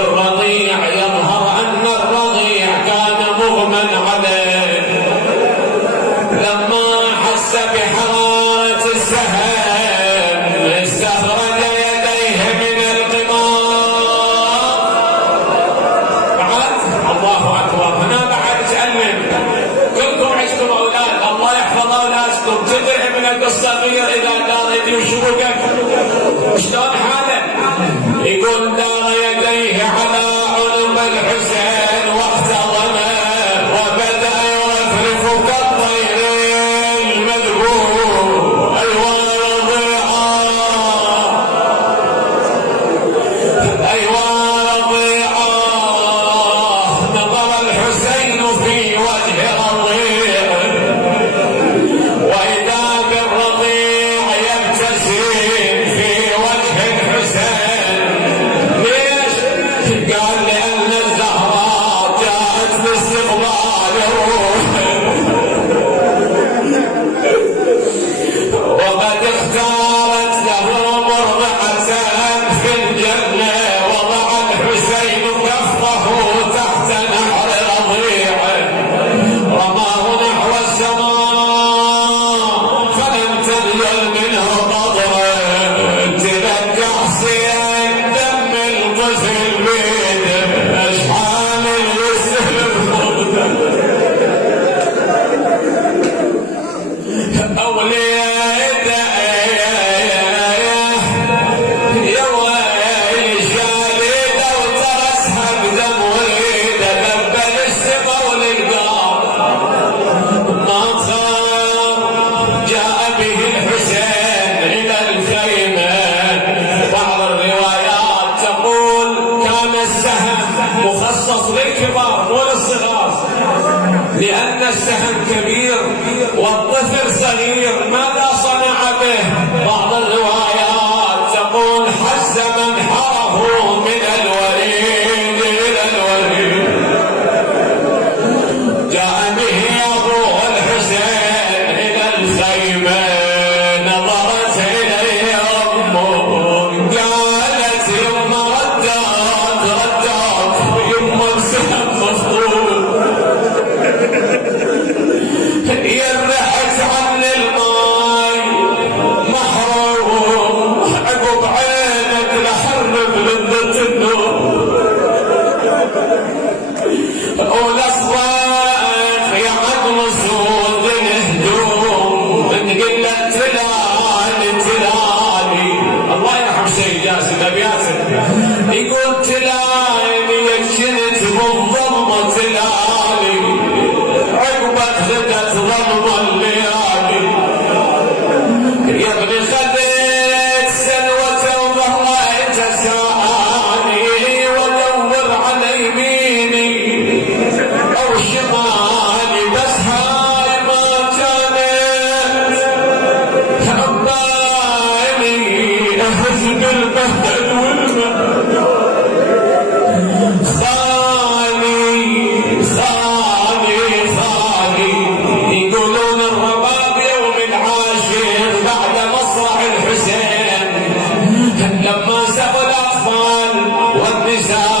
بالرضيع يظهر أن الرضيع كان مغمى عليه. لما حس بحرارة السهم استخرج يديه من القمار. بعد الله أكبر. هنا بعد تأمن. كلكم عشتم أولاد، الله يحفظ أولادكم. تدري ابنك الصغير إذا دار يدي وشوقك شلون حاله؟ يقول دار يديه على عنق الحسين واحتضنه وبدأ يرفرف كالطير المذبوح. أيوة رضيعة، أيوة رضيعة. نظر الحسين في وجه رضيع وإذا بالرضيع يبتسم في وجه الحسين. ليش؟ قال لأن الزهراء جاءت باستقباله وقد اختارت له مرضعة في الجنة. وضع الحسين كفه تحت نحر رضيعه رماه نحو السماء فلم تنزل منه قطرة. ترجع سيل دم الطفل بيده اشحال الغسل أوليده يا ويلي شاليده وترسها بدم وريده. دبل السما والإقدار ما خاب. جاء به الحسين إلى الخيمة. بعض الروايات تقول كان السهم مخصص للكبار مو للصغار، لأن السهم كبير والطفل صغير. ماذا صنع به؟ بعض الروايات تقول حز منحره من الوريد إلى الوريد. جاء به أبو الحسين إلى الخيمة. نظرت إليه أمه قالت يما ردات يما السهم مفضول. يرحت عن الماي محروم عقب عينك لحرب لذة النوم والاصوات يا عظم سود الهدوم من قلة تلالي تلالي. الله يرحم سيد ياسر ابي ياسر يقول تلالي يكشنت بالضمة تلالي عقبك خدت ضم الليالي. يا ابني خدت سلوة وظهرت ساعاني ودور على يميني او شمالي بس هاي ما كانت حباني اهزم البهد والمهد. يقولون الرباب يوم العاشر بعد مصرع الحسين لما سبوا الأطفال والنساء